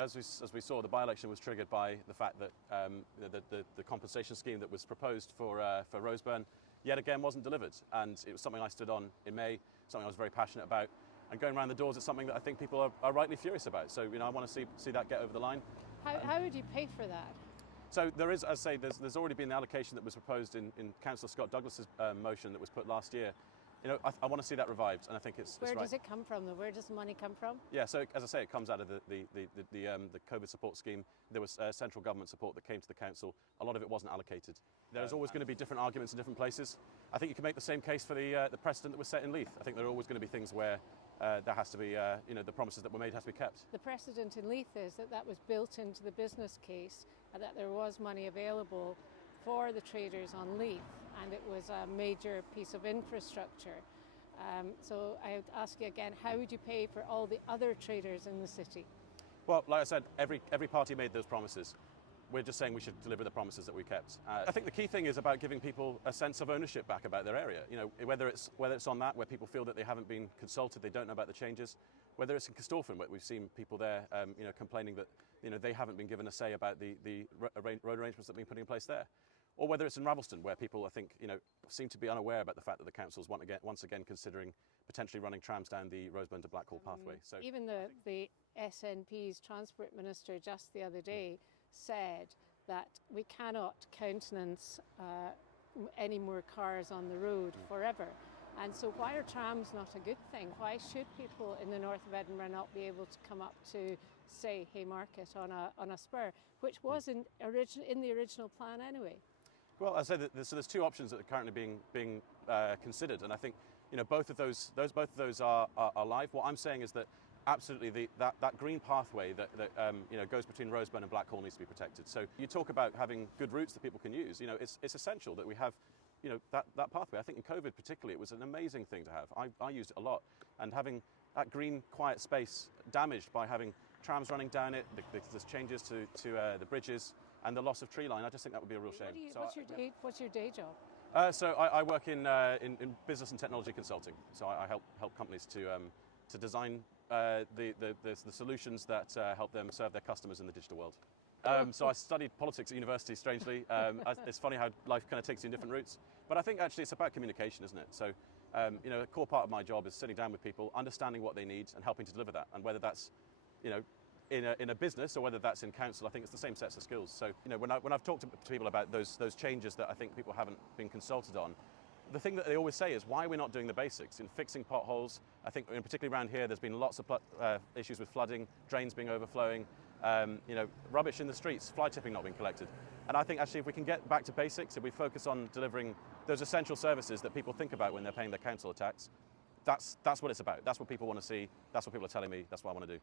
As we saw, the by-election was triggered by the fact that the compensation scheme that was proposed for Roseburn yet again wasn't delivered, and it was something I stood on in May, something I was very passionate about, and going around the doors is something that I think people are rightly furious about. So I want to see that get over the line. How would you pay for that? So there is, as I say, there's already been an allocation that was proposed in Councillor Scott Douglas's motion that was put last year. I want to see that revived, and I think it's Where right. does it come from, though? Where does the money come from? Yeah, so as I say, it comes out of the COVID support scheme. There was central government support that came to the council. A lot of it wasn't allocated. There's always going to be different arguments in different places. I think you can make the same case for the precedent that was set in Leith. I think there are always going to be things where there has to be, the promises that were made has to be kept. The precedent in Leith is that was built into the business case, and that there was money available for the traders on Leith, and it was a major piece of infrastructure. So I would ask you again, how would you pay for all the other traders in the city? Well, like I said, every party made those promises. We're just saying we should deliver the promises that we kept. I think the key thing is about giving people a sense of ownership back about their area. Whether it's on that, where people feel that they haven't been consulted, they don't know about the changes. Whether it's in Corstorphine, where we've seen people there, complaining that they haven't been given a say about the road arrangements that have been put in place there. Or whether it's in Ravelston, where people, I think, seem to be unaware about the fact that the council's once again considering potentially running trams down the Roseburn to Blackhall pathway. So even the SNP's Transport Minister just the other day said that we cannot countenance any more cars on the road forever. And so why are trams not a good thing? Why should people in the north of Edinburgh not be able to come up to, say, Haymarket on a spur, which was in the original plan anyway? Well, I say that there's two options that are currently being considered, and I think both of those are live. What I'm saying is that absolutely that green pathway that goes between Roseburn and Blackhall needs to be protected. So you talk about having good routes that people can use. It's essential that we have that pathway. I think in COVID particularly, it was an amazing thing to have. I used it a lot, and having that green, quiet space damaged by having trams running down it, there's changes to the bridges, and the loss of tree line. I just think that would be a real shame. What's your day job? So I work in business and technology consulting. So I help companies to design the solutions that help them serve their customers in the digital world. So I studied politics at university, strangely. It's funny how life kind of takes you in different routes. But I think actually it's about communication, isn't it? So a core part of my job is sitting down with people, understanding what they need and helping to deliver that. And whether that's in a business or whether that's in council, I think it's the same sets of skills. So when I've talked to people about those changes that I think people haven't been consulted on, the thing that they always say is, why are we not doing the basics in fixing potholes? I think particularly around here, there's been lots of issues with flooding, drains being overflowing, rubbish in the streets, fly tipping not being collected. And I think actually if we can get back to basics, if we focus on delivering those essential services that people think about when they're paying their council tax, that's what it's about. That's what people want to see. That's what people are telling me. That's what I want to do.